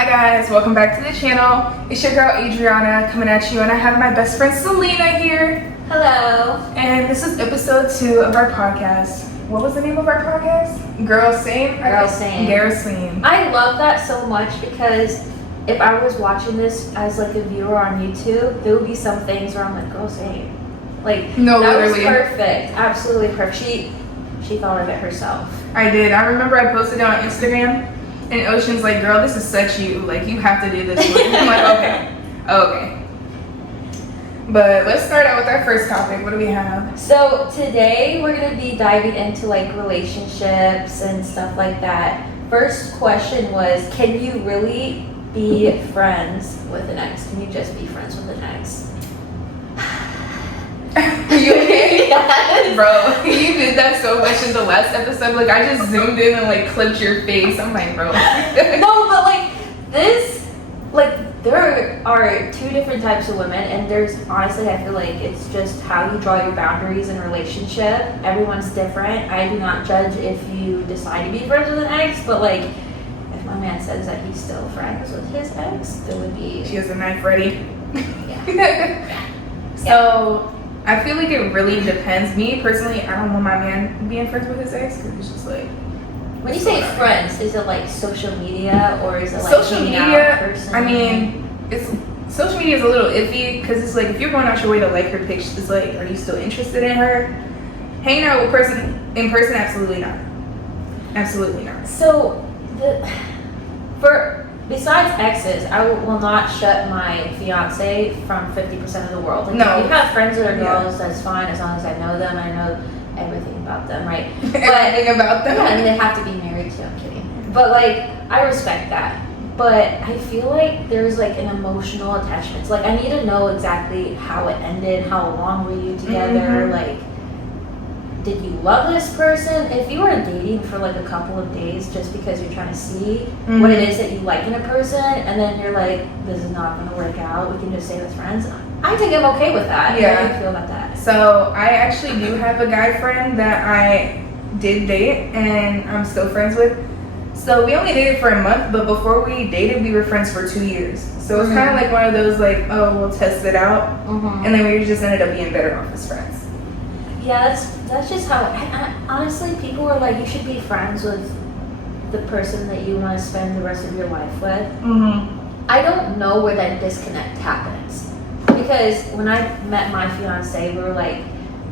Hi guys, welcome back to the channel. It's your girl Adriana coming at you, and I have my best friend Selena here. Hello. And this is episode 2 of our podcast. What was the name of our podcast? Girl Same? Girl Same. Girl Same. I love that so much because if I was watching this as like a viewer on YouTube, there would be some things where I'm like, girl same. Like, No, that literally. was perfect. Absolutely perfect. She thought of it herself. I did. I remember I posted it on Instagram, and Ocean's like, girl, this is such you. Like, you have to do this one. I'm like, okay. But let's start out with our first topic. What do we have? So today we're gonna be diving into like relationships and stuff like that. First question was, can you really be friends with an ex? Can you just be friends with an ex? Are you okay? Yes. Bro, you did that so much in the last episode. Like, I just zoomed in and like clipped your face. I'm like, bro. No, but like this, like there are two different types of women, and there's honestly, I feel like it's just how you draw your boundaries in a relationship. Everyone's different. I do not judge if you decide to be friends with an ex, but like if my man says that he's still friends with his ex, there would be. She has a knife ready. Yeah. So I feel like it really depends. Me personally, I don't want my man being friends with his ex because it's just like. When you say friends, is it like social media or is it like Social hanging out media, personally? I mean, it's social media is a little iffy because it's like if you're going out your way to like her pictures, it's like, are you still interested in her? Hanging out with in person, absolutely not. Absolutely not. So, besides exes, I will not shut my fiance from 50% of the world. Like, No. if you have friends that are girls, Yeah. that's fine as long as I know them. I know everything about them, right? Everything about them. Yeah, and they have to be married too. I'm kidding. But like, I respect that. But I feel like there's like an emotional attachment. So, like, I need to know exactly how it ended. How long were you together? Mhm. Like, did you love this person? If you were dating for like a couple of days just because you're trying to see what it is that you like in a person, and then you're like, this is not going to work out, we can just stay with friends, I think I'm okay with that. Yeah. How do you feel about that? So I actually do have a guy friend that I did date and I'm still friends with. So we only dated for a month, but before we dated, we were friends for 2 years. So it's kind of like one of those like, oh, we'll test it out, and then we just ended up being better off as friends. Yeah, that's just how. I honestly, people were like, you should be friends with the person that you want to spend the rest of your life with. I don't know where that disconnect happens, because when I met my fiance, we were like,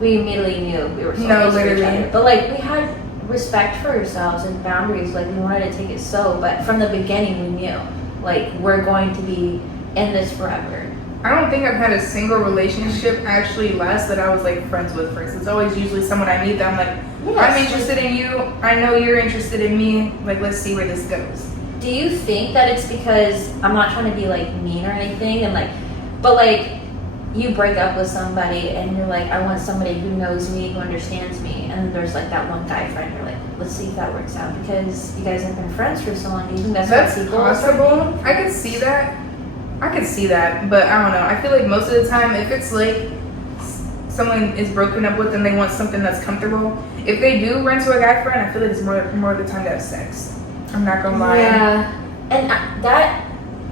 we immediately knew we were soulmates for each other. But like, we had respect for ourselves and boundaries. Like, we wanted to take it so, but from the beginning, we knew like we're going to be in this forever. I don't think I've had a single relationship actually last that I was like friends with first. It's always usually someone I meet that I'm like, I'm interested in you. I know you're interested in me. Like, let's see where this goes. Do you think that it's because, I'm not trying to be like mean or anything, and like, but like, you break up with somebody and you're like, I want somebody who knows me, who understands me, and then there's like that one guy friend, you're like, let's see if that works out because you guys have been friends for so long. Do you think that's what people possible? I could see that. But I don't know. I feel like most of the time, if it's like someone is broken up with and they want something that's comfortable, if they do run to a guy friend, I feel like it's more of the time to have sex. I'm not gonna lie. Yeah, and that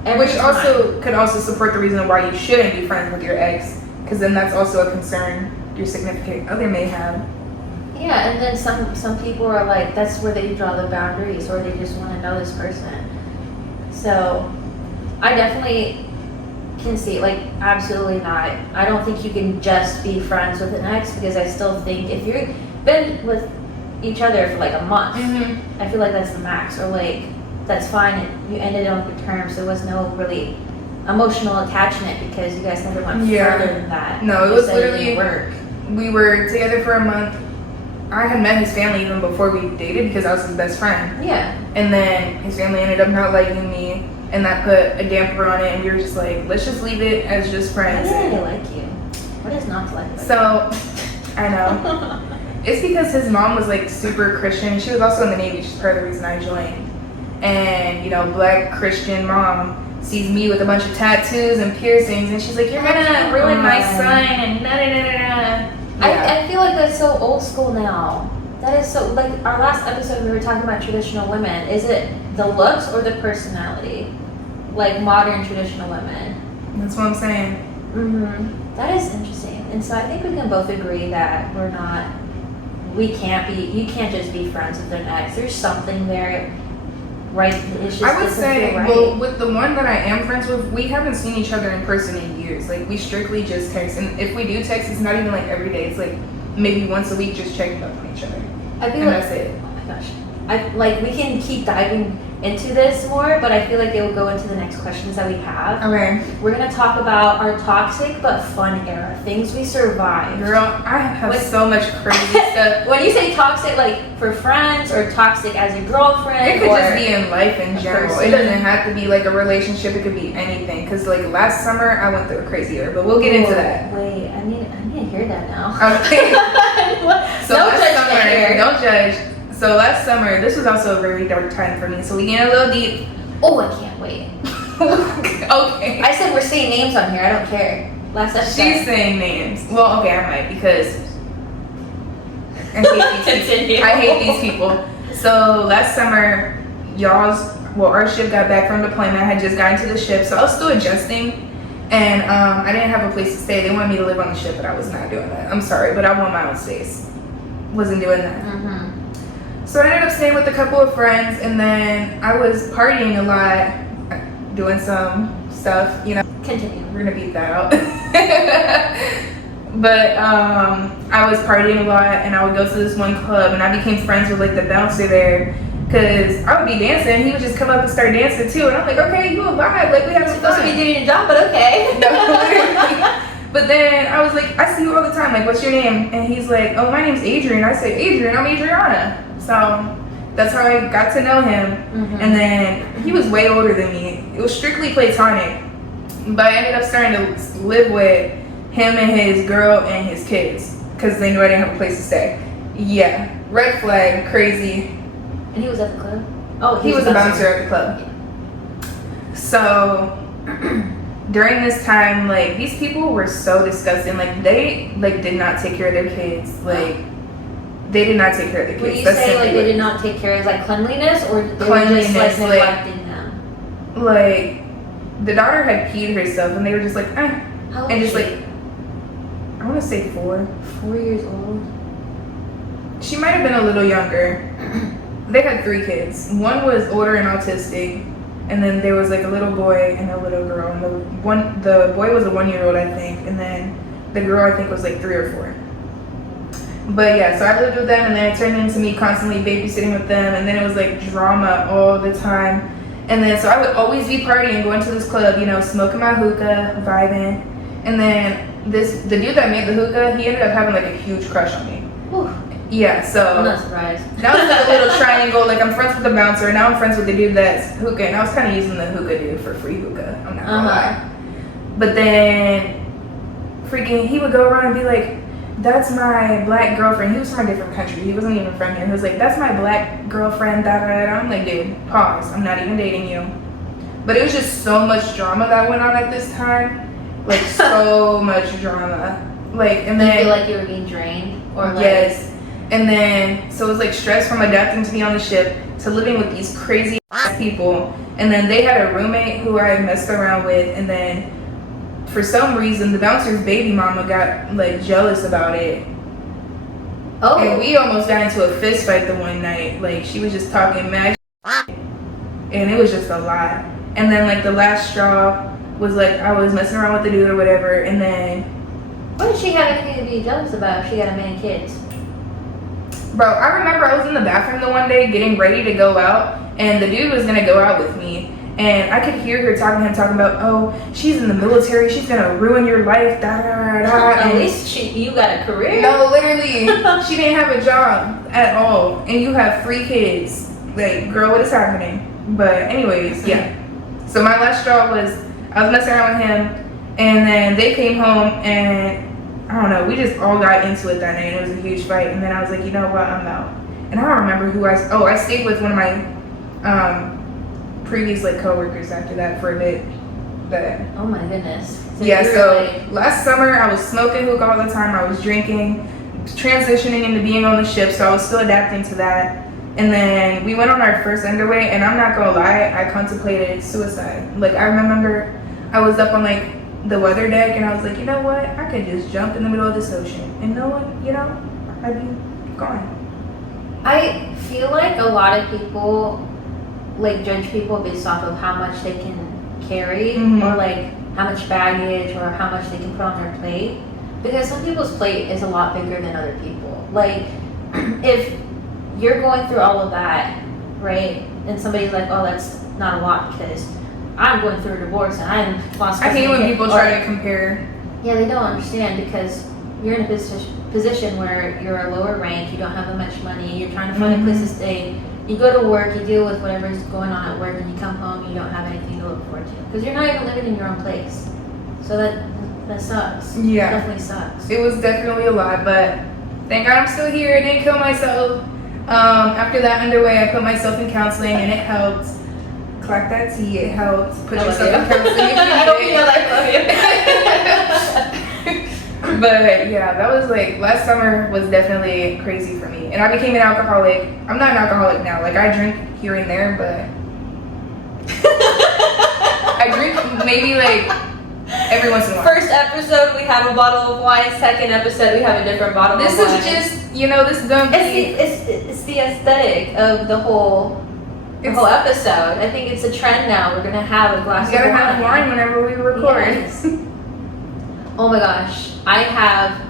every Which time. also could also support the reason why you shouldn't be friends with your ex, because then that's also a concern your significant other may have. Yeah, and then some people are like, that's where they draw the boundaries, or they just want to know this person. So I definitely can see, like, absolutely not. I don't think you can just be friends with an ex, because I still think if you've been with each other for like a month, I feel like that's the max, or like that's fine. You ended on good terms. There was no really emotional attachment because you guys never went further than that. No, it You was said literally didn't work. We were together for a month. I had met his family even before we dated because I was his best friend. Yeah. And then his family ended up not liking me, and that put a damper on it, and we were just like, let's just leave it as just friends. Why do they like you? What is not to like you? So, I know. It's because his mom was like super Christian. She was also in the Navy. She's part of the reason I joined. And, you know, black Christian mom sees me with a bunch of tattoos and piercings, and she's like, you're gonna ruin my son, and na-na-na-na-na. Yeah. I feel like that's so old school now. That is so, like, our last episode we were talking about traditional women. Is it the looks or the personality? like modern traditional women. That's what I'm saying. That is interesting. And so I think we can both agree that you can't just be friends with an ex. There's something there, right? It's just I would doesn't say, feel right. well, with the one that I am friends with, we haven't seen each other in person in years. Like, we strictly just text. And if we do text, it's not even like every day. It's like maybe once a week, just checking up on each other. I feel And like, that's it. oh my gosh. We can keep diving into this more, but I feel like it will go into the next questions that we have. Okay. We're going to talk about our toxic but fun era, things we survived. Girl, I have so much crazy stuff. When you say toxic, like for friends or toxic as a girlfriend, It could or just be in life in general. person. It doesn't have to be like a relationship. It could be anything. Because like last summer, I went through a crazy year, but we'll get into that. Wait, I need to hear that now. Okay. So no last judgment summer, here. don't judge. So last summer, this was also a very dark time for me. So we get a little deep. Oh, I can't wait. Okay. I said we're saying names on here. I don't care. Last episode. She's saying names. Well, okay, I might because I hate these Continue. people. I hate these people. So last summer, our ship got back from deployment. I had just gotten to the ship, so I was still adjusting, and I didn't have a place to stay. They wanted me to live on the ship, but I was not doing that. I'm sorry, but I want my own space. Wasn't doing that. So I ended up staying with a couple of friends, and then I was partying a lot, doing some stuff, you know. Continue. We're gonna beat that out. But I was partying a lot, and I would go to this one club, and I became friends with like the bouncer there, cause I would be dancing, and he would just come up and start dancing too, and I'm like, okay, you a vibe, like we have You're some supposed fun. to be doing your job, but okay. No, literally. But then I was like, I see you all the time. Like, what's your name? And he's like, oh, my name's Adrian. I said, Adrian, I'm Adriana. So that's how I got to know him. And then he was way older than me. It was strictly platonic. But I ended up starting to live with him and his girl and his kids because they knew I didn't have a place to stay. Yeah, red flag, crazy. And he was at the club? Oh, He was a bouncer at the club. So during this time, like, these people were so disgusting. Like, they like did not take care of their kids. Like, they did not take care of their When kids. you That's say simply like what- they did not take care of like cleanliness, or they were just Cleanliness, like like- neglecting them? like the daughter had peed herself, and they were just like, How old and is just she? like, I want to say 4. 4 years old. She might have been a little younger. They had 3 kids. One was older and autistic, and then there was like a little boy and a little girl. And the boy was a 1-year-old, I think, and then the girl I think was like 3 or 4. But yeah, so I lived with them, and then it turned into me constantly babysitting with them, and then it was like drama all the time. And then so I would always be partying, going to this club, you know, smoking my hookah, vibing, and then the dude that made the hookah, he ended up having like a huge crush on me. Whew. Yeah, so I'm not surprised. that was like a little triangle. Like, I'm friends with the bouncer, and now I'm friends with the dude that's hookah, and I was kind of using the hookah dude for free hookah. I'm not gonna lie. But then, freaking, he would go around and be like, "That's my black girlfriend." He was from a different country. He wasn't even from here. He was like, "That's my black girlfriend." Da da da. I'm like, dude, pause. I'm not even dating you. But it was just so much drama that went on at this time. Like, so much drama. Like, and You then feel like you were being drained, or like yes. And then, so it was like stress from adapting to be on the ship to living with these crazy ass people. And then they had a roommate who I had messed around with. And then for some reason, the bouncer's baby mama got like jealous about it. oh, And we almost got into a fist fight the one night. Like, she was just talking mad shit. And it was just a lot. And then like the last straw was like I was messing around with the dude or whatever. And then, what did she have anything to be jealous about if she got a million kids? bro, I remember I was in the bathroom the one day getting ready to go out, and the dude was gonna go out with me, and I could hear her talking about, oh, she's in the military, she's gonna ruin your life, da da da da. At And least you got a career. no, literally, she didn't have a job at all, and you have 3 kids. Like, girl, what is happening? But anyways, yeah. So my last straw was I was messing around with him, and then they came home, and I don't know, we just all got into it that night, and it was a huge fight. And then I was like, you know what, I'm out. And I don't remember who I stayed with one of my previous like coworkers after that for a bit. But Oh my goodness. yeah, you were, so like, last summer I was smoking hookah all the time. I was drinking, transitioning into being on the ship, so I was still adapting to that. And then we went on our first underway, and I'm not gonna lie, I contemplated suicide. Like, I remember I was up on like the weather deck, and I was like, you know what? I could just jump in the middle of this ocean, and no one, you know, I'd be gone. I feel like a lot of people like judge people based off of how much they can carry Mhm. or like how much baggage or how much they can put on their plate, because some people's plate is a lot bigger than other people. Like if you're going through all of that, right, and somebody's like, oh, that's not a lot because I'm going through a divorce and I'm lost. I hate when people try to compare. Yeah, they don't understand because you're in a position where you're a lower rank, you don't have that much money, you're trying to find a place to stay, you go to work, you deal with whatever's going on at work, and you come home, you don't have anything to look forward to because you're not even living in your own place. So that sucks. Yeah. It definitely sucks. It was definitely a lot, but thank God I'm still here. I didn't kill myself. After that underway, I put myself in counseling, and it helped. Clack that tea, it helped. Put I love yourself you. in counseling if you I don't need feel it. like love But yeah, that was like, last summer was definitely crazy for me. And I became an alcoholic. I'm not an alcoholic now. Like, I drink here and there, but I drink maybe like every once in a while. First episode, we have a bottle of wine. Second episode, we have a different bottle This of wine. is just, you know, this is gonna be. It's the aesthetic of the whole episode. I think it's a trend now. We're gonna have a glass We gotta of wine. have wine whenever we record. Yes. Oh my gosh, I have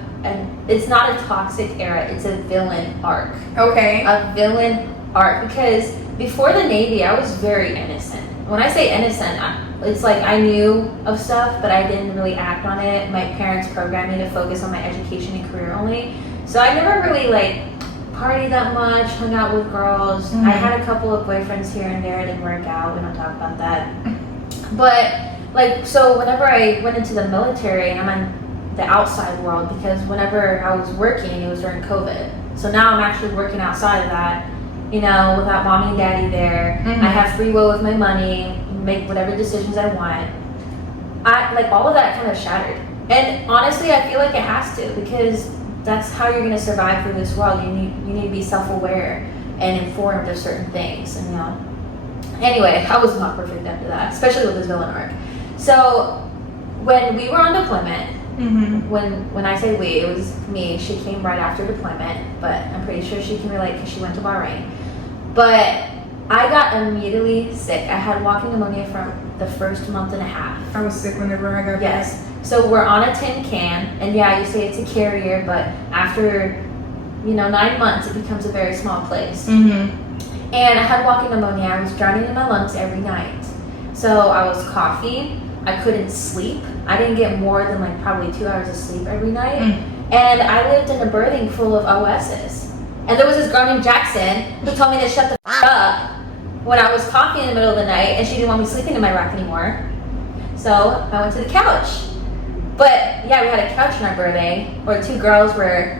it's not a toxic era, it's a villain arc. Okay. A villain arc, because before the Navy, I was very innocent. When I say innocent, it's like I knew of stuff, but I didn't really act on it. My parents programmed me to focus on my education and career only. So I never really like partied that much, hung out with girls. Mhm. I had a couple of boyfriends here and there, it didn't work out, we don't talk about that. But like, so whenever I went into the military, I'm in the outside world, because whenever I was working, it was during COVID. So now I'm actually working outside of that, you know, without mommy and daddy there. Mhm. I have free will with my money, make whatever decisions I want. Like all of that kind of shattered. And honestly, I feel like it has to, because that's how you're gonna survive through this world. You need to be self-aware and informed of certain things, and you know. Anyway, I was not perfect after that, especially with this villain arc. So when we were on deployment, Mm-hmm. when I say we, it was me. She came right after deployment, but I'm pretty sure she can relate because she went to Bahrain. But I got immediately sick. I had walking pneumonia from the first month and a half. I was sick whenever I got Yes. So we're on a tin can, and yeah, you say it's a carrier, but after 9 months, it becomes a very small place. Mm-hmm. And I had walking pneumonia. I was drowning in my lungs every night. So I was coughing. I couldn't sleep. I didn't get more than like probably 2 hours of sleep every night. And I lived in a building full of OSs. And there was this girl named Jackson who told me to shut the up when I was coughing in the middle of the night, and she didn't want me sleeping in my rack anymore. So I went to the couch. But yeah, we had a couch in our birthday where 2 girls were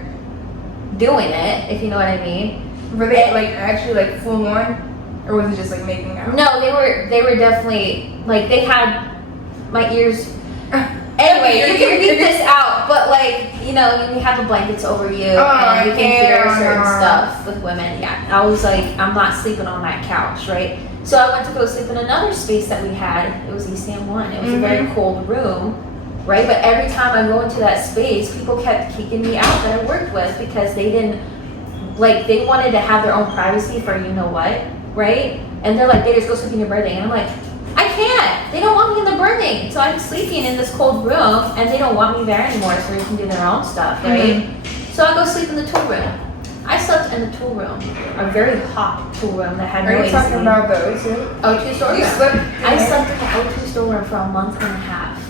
doing it, if you know what I mean. Were they like actually like full on, or was it just like making out? No, they were definitely like, they had my ears. Anyway, you can beat this out, but like, you have the blankets over you, and you can hear certain stuff with women. Yeah, I was like, I'm not sleeping on that couch, right? So I went to go sleep in another space that we had. It was ECM1. It was a very cold room, right? But every time I go into that space, people kept kicking me out that I worked with, because they didn't, like, they wanted to have their own privacy for you know what, right? And they're like, they just go sleep in your birthday. And I'm like, I can't. They don't want me in the birthing. So I'm sleeping in this cold room, and they don't want me there anymore, so they can do their own stuff, right? So I go sleep in the tool room. I slept in the tool room, a very hot tool room that had no Are you AC. talking about the O2? O2 store You room. slept in I there? slept in the O2 store room for a month and a half.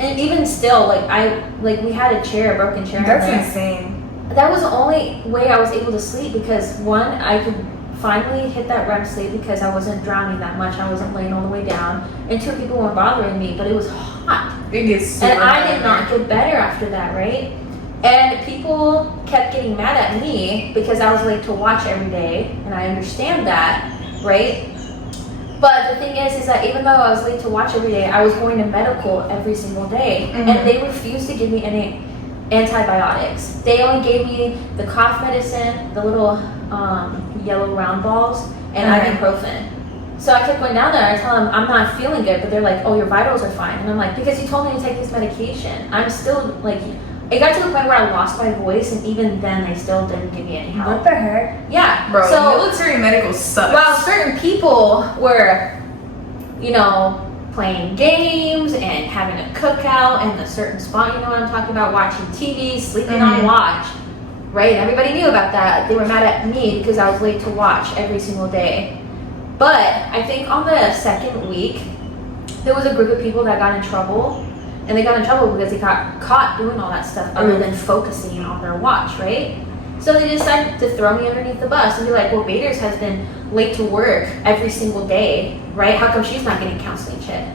And even still, we had a broken chair. That's in there. insane. That was the only way I was able to sleep, because one, I could finally hit that REM sleep because I wasn't drowning that much. I wasn't laying all the way down. And 2 people weren't bothering me, but it was hot. It gets super And I hot did not get better after that, right? And people kept getting mad at me because I was late to watch every day, and I understand that, right? But the thing is that even though I was late to watch every day, I was going to medical every single day, and they refused to give me any antibiotics. They only gave me the cough medicine, the little yellow round balls, and ibuprofen. So I kept going down there. I tell them I'm not feeling good, but they're like, "Oh, your vitals are fine." And I'm like, "Because you told me to take this medication." I'm still like, it got to the point where I lost my voice, and even then, they still didn't give me any help. What the heck? Yeah, Bro, so military medical sucks. while certain people were, you know, playing games and having a cookout in a certain spot, you know what I'm talking about, watching TV, sleeping on watch, right? Everybody knew about that. They were mad at me because I was late to watch every single day. But I think on the second week, there was a group of people that got in trouble, and they got in trouble because they got caught doing all that stuff other than focusing on their watch, right? So they decided to throw me underneath the bus and be like, well, Baders has been late to work every single day, right? How come she's not getting counseling shit?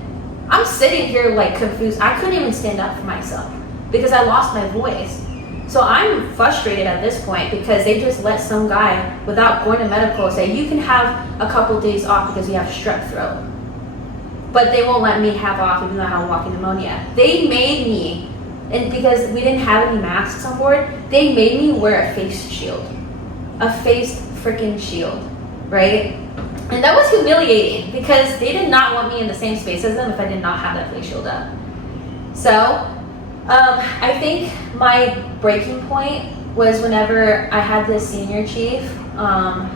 I'm sitting here like confused. I couldn't even stand up for myself because I lost my voice. So I'm frustrated at this point because they just let some guy, without going to medical, say, you can have a couple days off because you have strep throat. But they won't let me have off even though I have walking pneumonia. They made me, and because we didn't have any masks on board, they made me wear a face shield. A face freaking shield, right? And that was humiliating because they did not want me in the same space as them if I did not have that face shield up. So, I think my breaking point was whenever I had this senior chief. I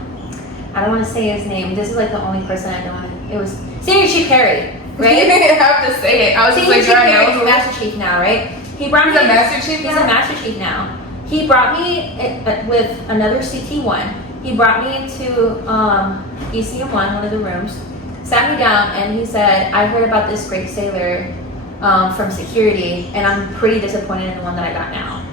don't want to say his name. This is like the only person I don't want to. It was Senior Chief Harry, right? You didn't have to say it. I was Senior just Chief like, Harry is Master Chief now, right? He brought me. He's a Master Chief He's now? a Master Chief now. He brought me with another CT1. He brought me to ECM1, one of the rooms, sat me down, and he said, I heard about this great sailor from security, and I'm pretty disappointed in the one that I got now.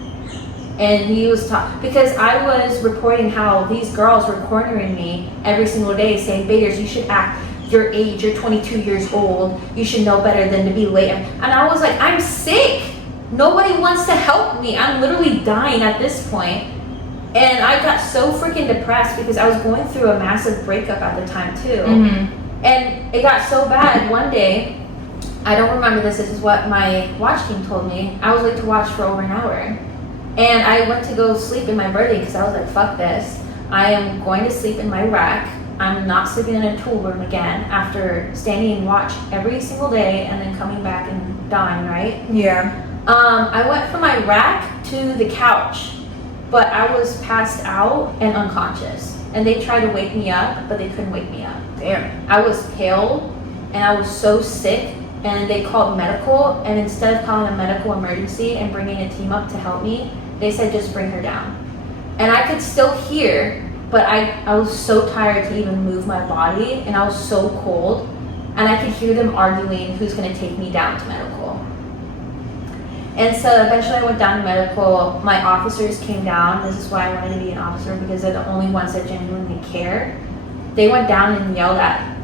And he was talking, because I was reporting how these girls were cornering me every single day saying, Baders, you should act your age, you're 22 years old, you should know better than to be late. And I was like, I'm sick. Nobody wants to help me. I'm literally dying at this point. And I got so freaking depressed because I was going through a massive breakup at the time too. And it got so bad one day, I don't remember this is what my watch team told me. I was late to watch for over an hour. And I went to go sleep in my berthing because I was like, fuck this. I am going to sleep in my rack. I'm not sleeping in a tool room again after standing and watch every single day and then coming back and dying, right? Yeah. I went from my rack to the couch, but I was passed out and unconscious. And they tried to wake me up, but they couldn't wake me up. Damn. I was pale and I was so sick, and they called medical, and instead of calling a medical emergency and bringing a team up to help me, they said just bring her down. And I could still hear, but I was so tired to even move my body, and I was so cold, and I could hear them arguing who's going to take me down to medical. And so eventually I went down to medical. My officers came down. This is why I wanted to be an officer, because they're the only ones that genuinely care. They went down and yelled at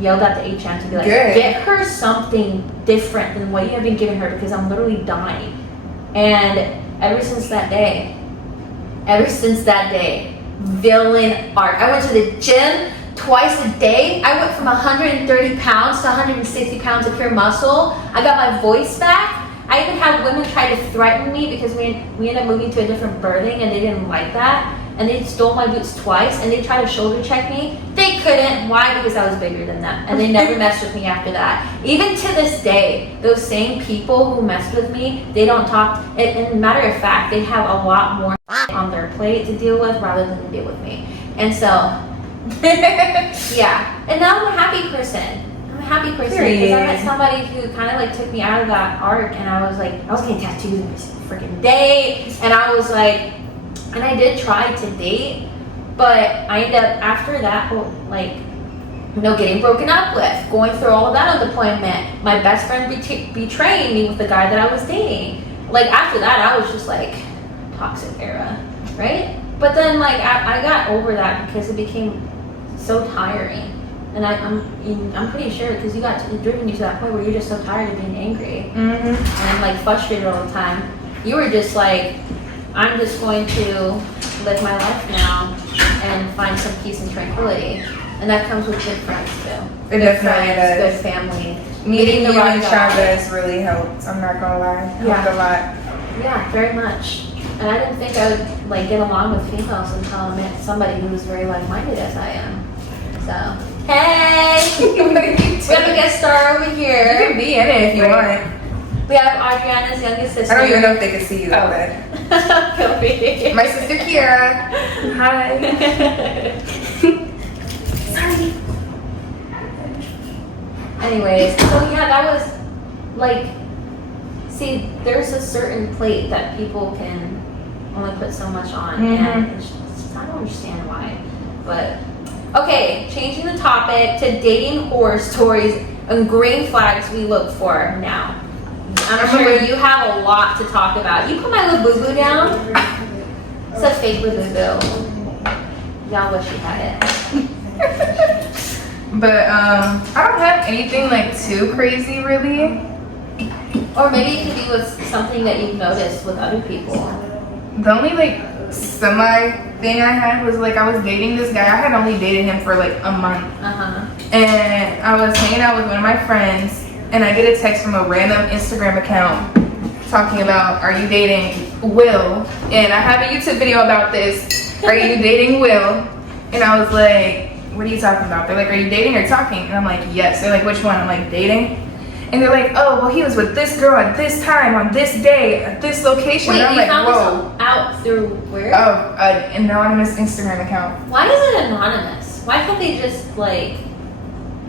the HM to be like, Good. Get her something different than what you have been giving her, because I'm literally dying. And ever since that day, villain arc. I went to the gym twice a day. I went from 130 pounds to 160 pounds of pure muscle. I got my voice back. I even had women try to threaten me because we ended up moving to a different berthing and they didn't like that. And they stole my boots twice and they tried to shoulder check me. They couldn't. Why? Because I was bigger than them. And they never messed with me after that. Even to this day, those same people who messed with me, they don't talk. And matter of fact, they have a lot more on their plate to deal with rather than to deal with me. And so, yeah. And now I'm a happy person. Happy person because I met somebody who kind of like took me out of that arc, and I was getting tattoos every single freaking day, and I was like, and I did try to date, but I ended up after that getting broken up with, going through all of that on deployment, my best friend betraying me with the guy that I was dating. Like after that, I was just like toxic era, right? But then like I got over that because it became so tiring. And I'm pretty sure because you got driven you to that point where you're just so tired of being angry and like frustrated all the time. You were just like, I'm just going to live my life now and find some peace and tranquility, and that comes with good friends too. It definitely does. Good family. Meeting you right and guy. Chavez really helped. I'm not gonna lie. Helped a lot. Yeah, very much. And I didn't think I would like get along with females until I met somebody who was very like-minded as I am. So, hey! We have a guest star over You here. can be in it if you want. We have Adriana's youngest sister. I don't even know if they can see you that bad. Kobe. My sister Kiara. Hi. Sorry. Anyways, so yeah, that was like, see, there's a certain plate that people can only put so much on, and it's just, I don't understand why. But okay, changing the topic to dating horror stories and green flags we look for now. I'm sure you have a lot to talk about. You put my little boo-boo down. It's a fake boo-boo. Y'all wish you had it. But I don't have anything like too crazy really. Or maybe it could be with something that you've noticed with other people. The only like semi thing I had was like I was dating this guy. I had only dated him for like a month. And I was hanging out with one of my friends and I get a text from a random Instagram account talking about, are you dating Will? And I have a YouTube video about this. Are you dating Will? And I was like, what are you talking about? They're like, are you dating or talking? And I'm like, yes. They're like, which one? I'm like, dating. And they're like, oh, well, he was with this girl at this time, on this day, at this location. Wait, and I'm you like, found whoa. this out through where? Oh, an anonymous Instagram account. Why is it anonymous? Why can't they just like,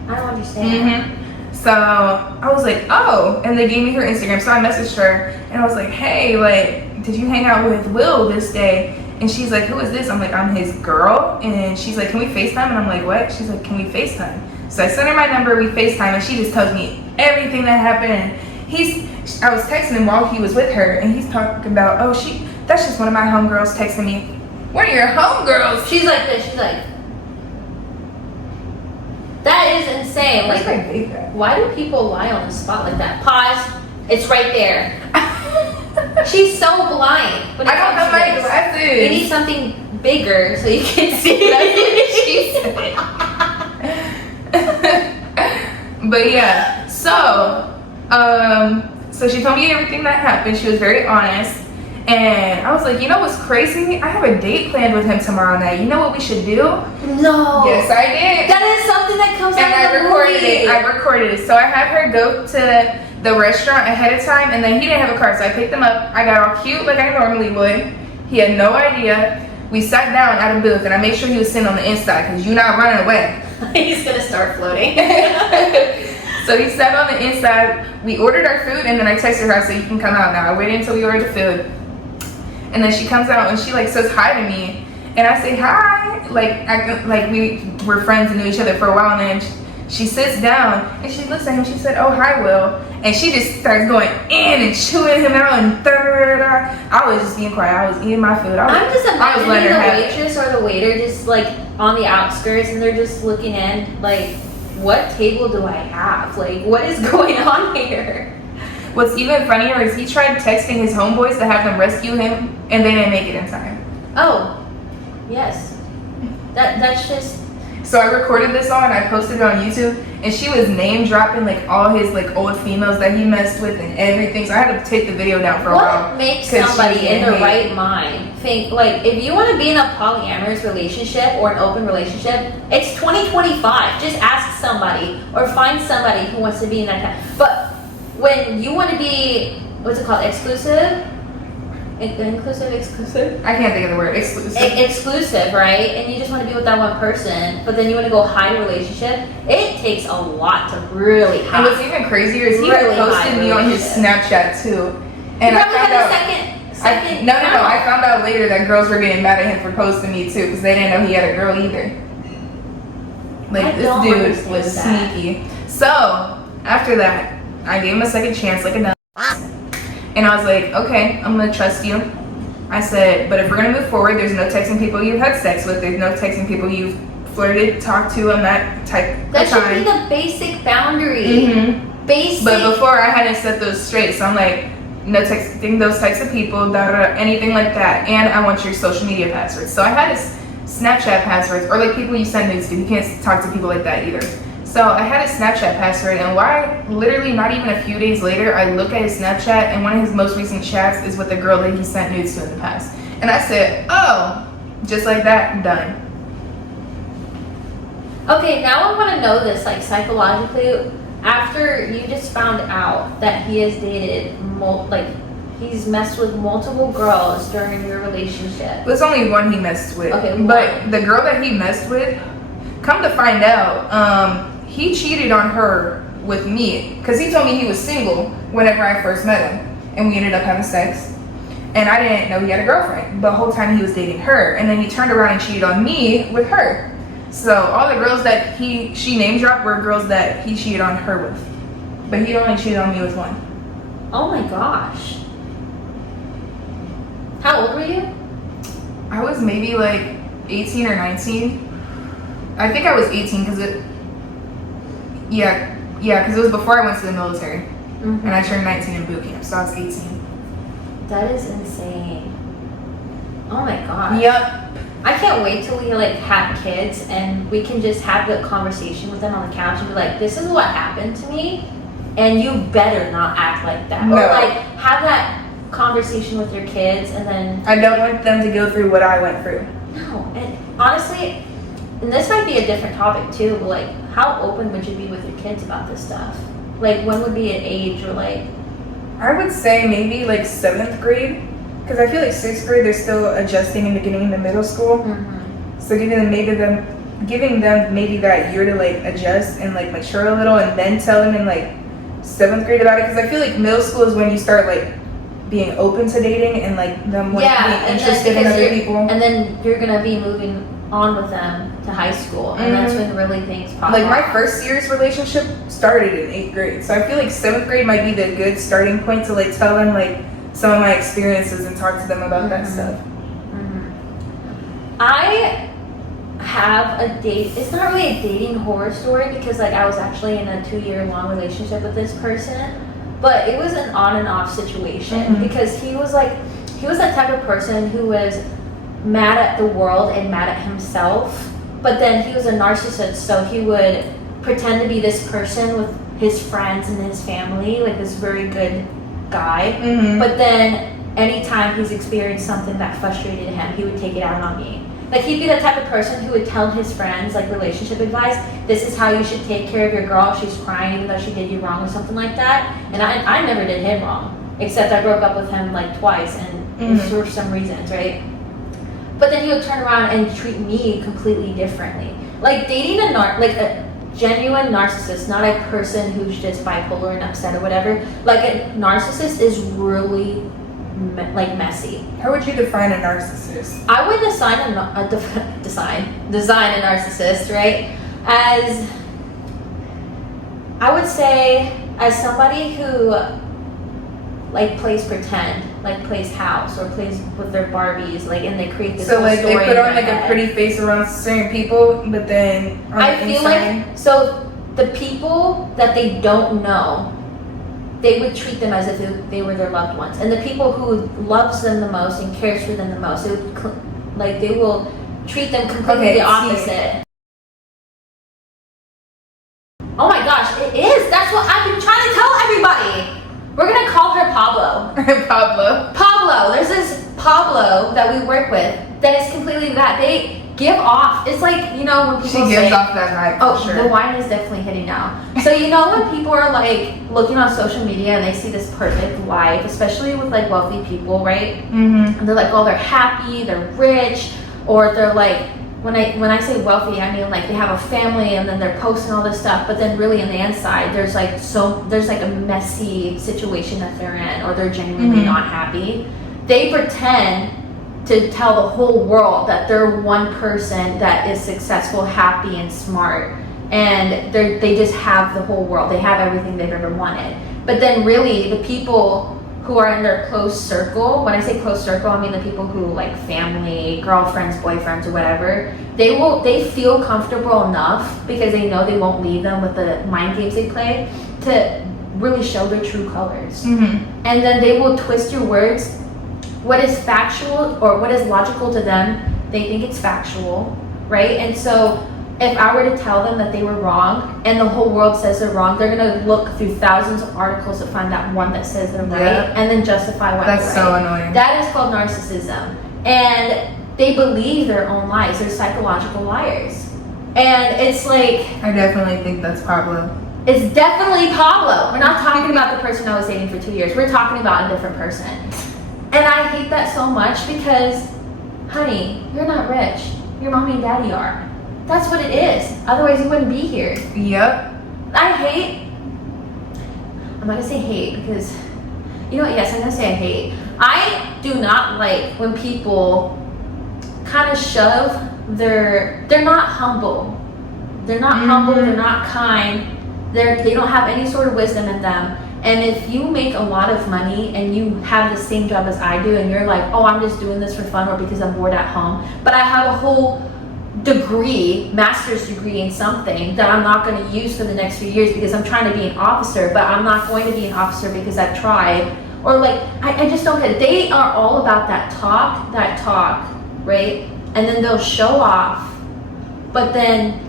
I don't understand. So I was like, oh, and they gave me her Instagram. So I messaged her and I was like, hey, like, did you hang out with Will this day? And she's like, who is this? I'm like, I'm his girl. And she's like, can we FaceTime? And I'm like, what? She's like, can we FaceTime? So I sent her my number, we FaceTime, and she just tells me everything that happened. I was texting him while he was with her, and he's talking about, oh, that's just one of my homegirls texting me. One of your homegirls? She's like this, she's like, that is insane. Where's my Like, vape at? why do people lie on the spot like that? Pause. It's right there. She's so blind. When it I don't comes have to my this. glasses. You need something bigger so you can see. That's what she said. But yeah, so she told me everything that happened. She was very honest. And I was like, you know what's crazy? I have a date planned with him tomorrow night. You know what we should do? No. Yes, I did. That is something that comes And out I of the recorded movie. it. I recorded it. So I had her go to the restaurant ahead of time, and then he didn't have a car, so I picked him up. I got all cute like I normally would. He had no idea. We sat down at a booth, and I made sure he was sitting on the inside because you're not running away. He's gonna start floating. So he sat on the inside. We ordered our food, and then I texted her. I said, "You can come out now." I waited until we ordered the food, and then she comes out and she like says hi to me, and I say hi. Like we were friends and knew each other for a while, and then she sits down and she looks at him. She said, "Oh, hi, Will," and she just starts going in and chewing him out and da-da-da-da. I was just being quiet. I was eating my food. I'm just imagining letting her the have it. waitress or the waiter just like on the outskirts, and they're just looking in like, what table do I have? Like, what is going on here? What's even funnier is he tried texting his homeboys to have them rescue him, and they didn't make it in time. Oh, yes. That's just. So I recorded this all and I posted it on YouTube, and she was name dropping like all his like old females that he messed with and everything. So I had to take the video down for a while. What makes 'cause somebody she in their hate- right mind think, like, if you want to be in a polyamorous relationship or an open relationship, it's 2025. Just ask somebody or find somebody who wants to be in that time. But when you want to be, what's it called, exclusive? Exclusive? I can't think of the word exclusive. Exclusive, right? And you just want to be with that one person, but then you want to go hide a relationship. It takes a lot to really And hide. what's even crazier is he Really had posted high me on his relationship. Snapchat too. You And I probably found had a out. second. No. I found out later that girls were getting mad at him for posting me too because they didn't know he had a girl either. Like I this don't dude understand was that. sneaky. So after that, I gave him a second chance, like another. And I was like, okay, I'm gonna trust you. I said, but if we're gonna move forward, there's no texting people you've had sex with. There's no texting people you've flirted, talked to, on that type That of should time. be the basic boundary. Mm-hmm. Basic. But before I hadn't set those straight, so I'm like, no texting those types of people, anything like that. And I want your social media passwords. So I had his Snapchat passwords, or like people you send nudes to. You can't talk to people like that either. So I had his Snapchat password, and why? Literally, not even a few days later, I look at his Snapchat, and one of his most recent chats is with the girl that he sent nudes to in the past. And I said, "Oh, just like that, done." Okay, now I want to know this, like, psychologically. After you just found out that he has dated, he's messed with multiple girls during your relationship. There's only one he messed with. Okay, but the girl that he messed with, come to find out, he cheated on her with me because he told me he was single whenever I first met him, and we ended up having sex. And I didn't know he had a girlfriend the whole time he was dating her, and then he turned around and cheated on me with her. So all the girls that she name dropped were girls that he cheated on her with, but he only cheated on me with one. Oh my gosh. How old were you? I was maybe like 18 or 19. I think I was 18 because because it was before I went to the military, Mm-hmm. and I turned 19 in boot camp, so I was 18. That is insane. Oh my gosh. Yep. I can't wait till we like have kids and we can just have the conversation with them on the couch and be like, this is what happened to me, and you better not act like that. No. Or like have that conversation with your kids, and then I don't want them to go through what I went through. no. And honestly, and this might be a different topic too, but like, how open would you be with your kids about this stuff? Like, when would be an age, or like, I would say maybe like 7th grade, because I feel like 6th grade they're still adjusting and getting into middle school. So giving them maybe that year to like adjust and like mature a little, and then tell them in like 7th grade about it, because I feel like middle school is when you start like being open to dating and like them like, being interested in other people. And then you're gonna be moving on with them to high school, and that's when really things pop Like off. my first year's relationship started in 8th grade, so I feel like 7th grade might be the good starting point to like tell them like some of my experiences and talk to them about that stuff. I have a date. It's not really a dating horror story because like I was actually in a 2-year-long relationship with this person, but it was an on and off situation because he was that type of person who was mad at the world and mad at himself, but then he was a narcissist, so he would pretend to be this person with his friends and his family, like this very good guy, but then anytime he's experienced something that frustrated him, he would take it out on me. Like, he'd be the type of person who would tell his friends, like, relationship advice, this is how you should take care of your girl if she's crying even though she did you wrong or something like that. And I never did him wrong, except I broke up with him like twice, and for some reasons, right? But then he would turn around and treat me completely differently. Like, dating a genuine narcissist, not a person who's just bipolar and upset or whatever. Like, a narcissist is really messy. How would you define a narcissist? I would design a narcissist, right? As, I would say, as somebody who like plays pretend, like plays house or plays with their Barbies, like, and they create this So whole like story they put on in like their a head. pretty face around certain people, but then on I the feel inside, like, so the people that they don't know, they would treat them as if they were their loved ones. And the people who loves them the most and cares for them the most, they will treat them completely the opposite. Oh my gosh, it is. That's what I've been trying to tell everybody. We're gonna call her Pablo. Pablo. Pablo. There's this Pablo that we work with that is completely that. They give off. It's like, you know, when people She gives off that vibe. oh, for sure. the wine is definitely hitting now. So, you know, when people are like looking on social media and they see this perfect life, especially with like wealthy people, right? And they're like, oh, they're happy, they're rich, or they're like, when I say wealthy, I mean like they have a family and then they're posting all this stuff, but then really on the inside, there's like a messy situation that they're in, or they're genuinely not happy. They pretend to tell the whole world that they're one person that is successful, happy, and smart, and they just have the whole world. They have everything they've ever wanted. But then really, the people who are in their close circle, when I say close circle, I mean the people who like family, girlfriends, boyfriends, or whatever, they feel comfortable enough because they know they won't leave them with the mind games they play to really show their true colors. And then they will twist your words. What is factual or what is logical to them, they think it's factual, right? And so if I were to tell them that they were wrong and the whole world says they're wrong, they're gonna look through thousands of articles to find that one that says they're right and then justify why That's they're right. so annoying. That is called narcissism. And they believe their own lies. They're psychological liars. And it's like... I definitely think that's Pablo. It's definitely Pablo. We're not talking about the person I was dating for 2 years. We're talking about a different person. And I hate that so much because, honey, you're not rich. Your mommy and daddy are. That's what it is. Otherwise, you wouldn't be here. Yep. I hate... I'm not going to say hate because... You know what? Yes, I'm going to say I hate. I do not like when people kind of shove their... They're not humble. They're not humble. They're not kind. They don't have any sort of wisdom in them. And if you make a lot of money and you have the same job as I do and you're like, oh, I'm just doing this for fun or because I'm bored at home, but I have a whole degree, master's degree in something that I'm not going to use for the next few years because I'm trying to be an officer, but I'm not going to be an officer because I've tried. Or like, I just don't get it. They are all about that talk, right? And then they'll show off. But then,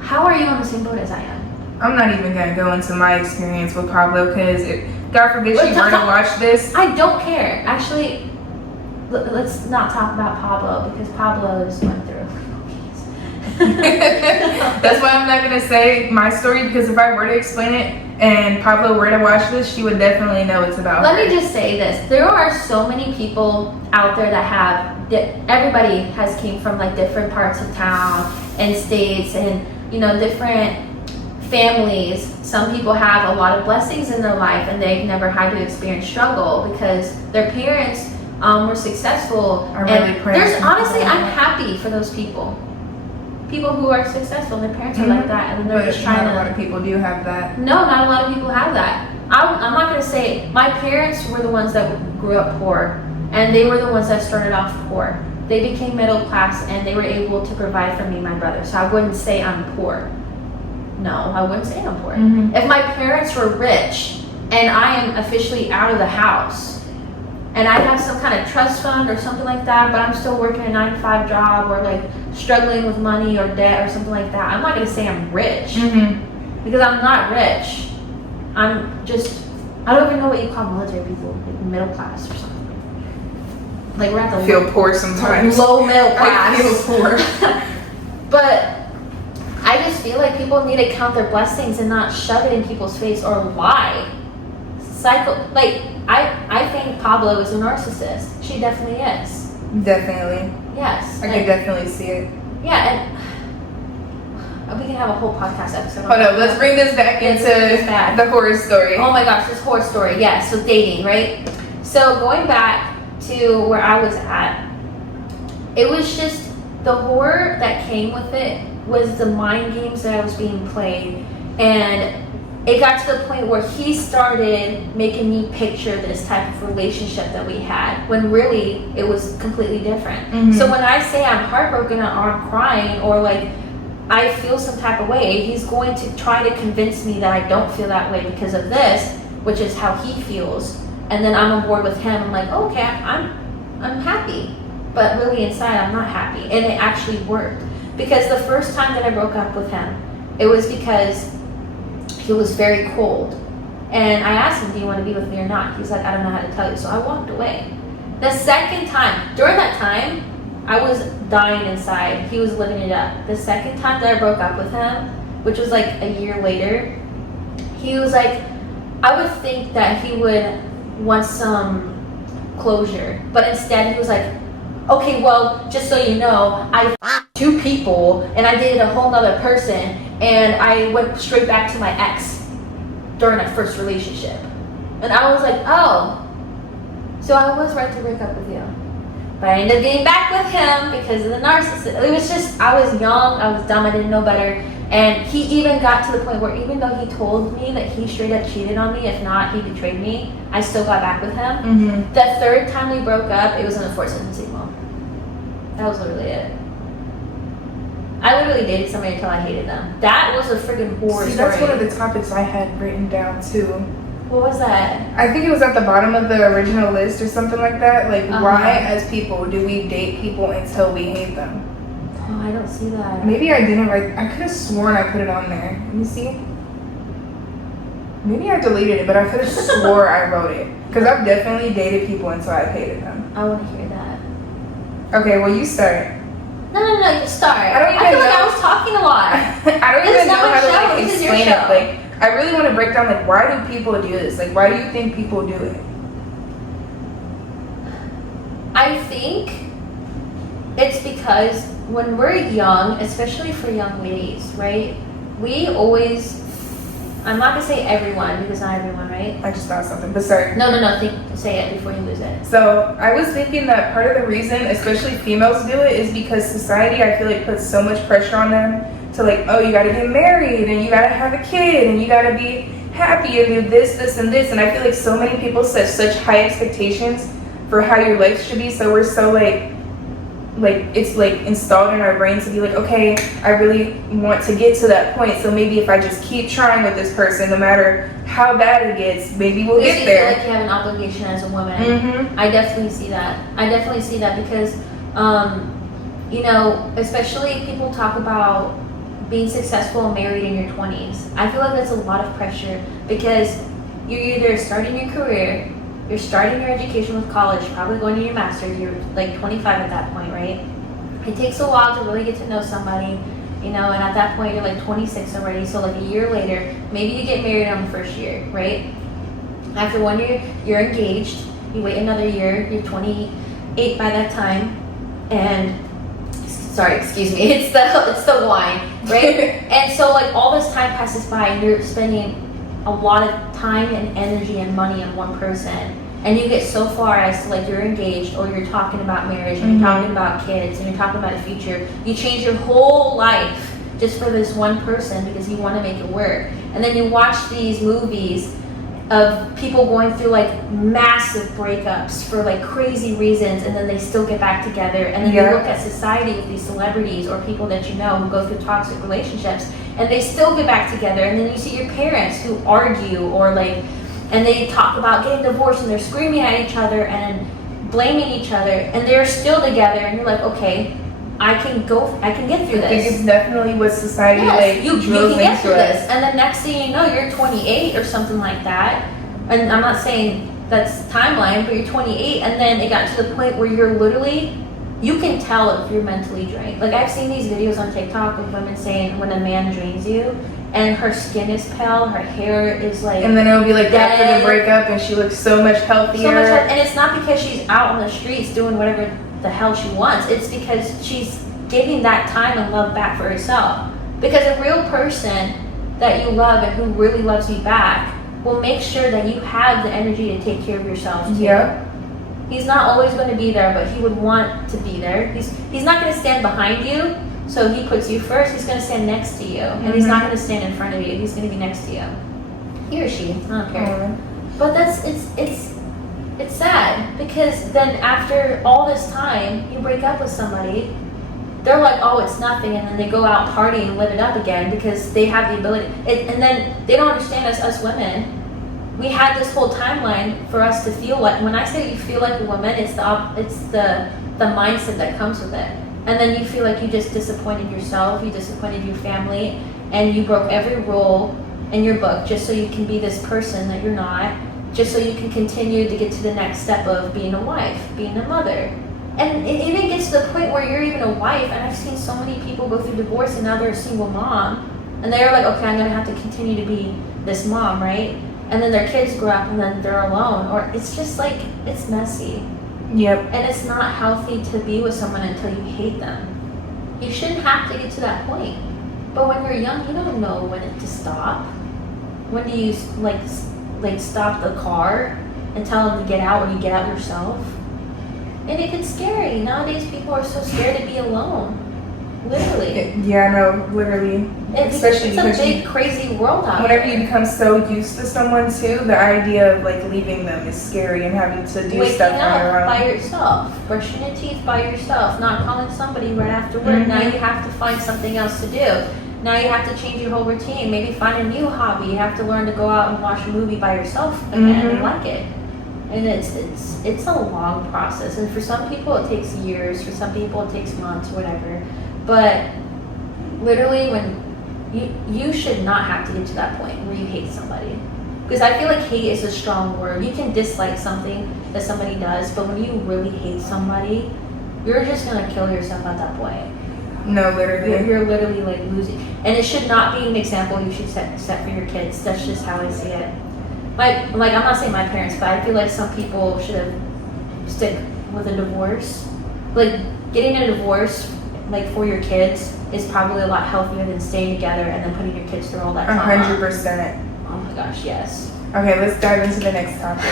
how are you on the same boat as I am? I'm not even gonna go into my experience with Pablo because, God forbid, she were to watch this. I don't care. Actually, let's not talk about Pablo because Pablo just went through. That's why I'm not gonna say my story because if I were to explain it and Pablo were to watch this, she would definitely know it's about Let her. me just say this: there are so many people out there that have. Everybody has came from like different parts of town and states, and different families. Some people have a lot of blessings in their life and they've never had to experience struggle because their parents were successful. There's honestly, I'm happy for those people who are successful and their parents are like that, and they're just trying to... a lot of people do have that. No, not a lot of people have that. I'm not going to say... My parents were the ones that grew up poor, and they were the ones that started off poor. They became middle class and they were able to provide for me and my brother, so I wouldn't say I'm poor. No, I wouldn't say I'm poor. If my parents were rich and I am officially out of the house and I have some kind of trust fund or something like that, but I'm still working a 9-to-5 job or like struggling with money or debt or something like that, I'm not going to say I'm rich because I'm not rich. I'm just, I don't even know what you call military people, like middle class or something. Like we're at the feel poor sometimes. Low middle class. I feel poor. But I just feel like people need to count their blessings and not shove it in people's face or lie. I think Pablo is a narcissist. She definitely is. Definitely. Yes. I can definitely see it. Yeah, and we can have a whole podcast episode. Hold up, let's bring this back into the horror story. Oh my gosh, this horror story. Yeah, so dating, right? So going back to where I was at, it was just the horror that came with it was the mind games that I was being played, and it got to the point where he started making me picture this type of relationship that we had when really it was completely different. So when I say I'm heartbroken or I'm crying or like I feel some type of way, he's going to try to convince me that I don't feel that way because of this, which is how he feels, and then I'm on board with him. I'm like, okay, I'm happy, but really inside I'm not happy, and it actually worked. Because the first time that I broke up with him, it was because he was very cold. And I asked him, do you want to be with me or not? He's like, I don't know how to tell you. So I walked away. The second time, during that time, I was dying inside. He was living it up. The second time that I broke up with him, which was like a year later, he was like, I would think that he would want some closure. But instead he was like, okay, well, just so you know, I f***ed 2 people and I dated a whole nother person and I went straight back to my ex during that first relationship. And I was like, oh, so I was right to break up with you. But I ended up getting back with him because of the narcissist. It was just, I was young, I was dumb, I didn't know better. And he even got to the point where even though he told me that he straight up cheated on me, if not, he betrayed me, I still got back with him. The third time we broke up, it was an enforced sentencing law. That was literally it. I literally dated somebody until I hated them. That was a freaking horror story. That's one of the topics I had written down too. What was that? I think it was at the bottom of the original list or something like that. Like, why as people do we date people until we hate them? Oh, I I don't see that. Maybe I didn't write. I could have sworn I put it on there. Let me see. Maybe I deleted it, but I could have swore I wrote it. Because I've definitely dated people until I hated them. I want to hear that. Okay, well, you start. No, you start. I don't even feel like know. I was talking a lot. I don't It's even know not my how to show, like this is your explain it. show. Like, I really want to break down like why do people do this? Like, why do you think people do it? I think it's because when we're young, especially for young ladies, right? We always, I'm not gonna say everyone because not everyone, right? I just thought something, but sorry. No, say it before you lose it. So I was thinking that part of the reason, especially females do it, is because society, I feel like, puts so much pressure on them to like, oh, you gotta get married and you gotta have a kid and you gotta be happy and do this, this, and this. And I feel like so many people set such high expectations for how your life should be. So we're so like it's like installed in our brains to be like, okay, I really want to get to that point. So maybe if I just keep trying with this person, no matter how bad it gets, maybe we'll Because get you there. feel like you have an obligation as a woman. Mm-hmm. I definitely see that. Because, you know, especially people talk about being successful and married in your 20s. I feel like that's a lot of pressure because you're either starting your career, you're starting your education with college, probably going to your master's, you're like 25 at that point, right? It takes a while to really get to know somebody, you know, and at that point you're like 26 already, so like a year later, maybe you get married on the first year, right? After 1 year, you're engaged, you wait another year, you're 28 by that time, and sorry, excuse me, it's the wine, right? And so like all this time passes by and you're spending a lot of time and energy and money on one person, and you get so far as to like you're engaged or you're talking about marriage and you're talking about kids and you're talking about a future. You change your whole life just for this one person because you want to make it work. And then you watch these movies of people going through like massive breakups for like crazy reasons, and then they still get back together. And then you look at society with these celebrities or people that you know who go through toxic relationships and they still get back together. And then you see your parents who argue or like, and they talk about getting divorced and they're screaming at each other and blaming each other, and they're still together, and you're like, okay, I can get through I think this. it's definitely what society You drills can get into through us. this. And the next thing you know, you're 28 or something like that. And I'm not saying that's timeline, but you're 28, and then it got to the point where you're literally, you can tell if you're mentally drained. Like I've seen these videos on TikTok of women saying when a man drains you, and her skin is pale, her hair is like, And then it'll be like after dead. the breakup and she looks so much healthier. and it's not because she's out on the streets doing whatever the hell she wants. It's because she's giving that time and love back for herself. Because a real person that you love and who really loves you back will make sure that you have the energy to take care of yourself too. Yep. He's not always going to be there, but he would want to be there. He's not going to stand behind you, so he puts you first. He's going to stand next to you, and he's not going to stand in front of you. He's going to be next to you. He or she, I don't care. But it's sad because then after all this time, you break up with somebody. They're like, oh, it's nothing, and then they go out party and live it up again because they have the ability. And then they don't understand us women. We had this whole timeline for us to feel like. When I say you feel like a woman, it's the mindset that comes with it. And then you feel like you just disappointed yourself, you disappointed your family, and you broke every rule in your book just so you can be this person that you're not, just so you can continue to get to the next step of being a wife, being a mother. And it even gets to the point where you're even a wife, and I've seen so many people go through divorce and now they're a single mom, and they're like, okay, I'm gonna have to continue to be this mom, right? And then their kids grow up and then they're alone, or it's just like, it's messy. Yep. And it's not healthy to be with someone until you hate them. You shouldn't have to get to that point. But when you're young, you don't know when to stop. When do you like stop the car and tell them to get out when you get out yourself? And it gets scary. Nowadays, people are so scared to be alone. Literally. Yeah, no, literally. Especially it's a because big, crazy world out whenever there. you become so used to someone too, the idea of like leaving them is scary and having to do Waking stuff on your up own. by yourself, brushing your teeth by yourself, not calling somebody right after work. Now you have to find something else to do. Now you have to change your whole routine. Maybe find a new hobby. You have to learn to go out and watch a movie by yourself again and like it. And it's a long process. And for some people it takes years. For some people it takes months, whatever. But literally, when you should not have to get to that point where you hate somebody, because I feel like hate is a strong word. You can dislike something that somebody does, but when you really hate somebody, you're just gonna kill yourself at that point. No, literally. You're literally like losing, and it should not be an example you should set for your kids. That's just how I see it. I'm not saying my parents, but I feel like some people should have stick with a divorce. Like getting a divorce, like for your kids, is probably a lot healthier than staying together and then putting your kids through all that trauma. 100%. Oh my gosh, yes. Okay, let's dive into the next topic.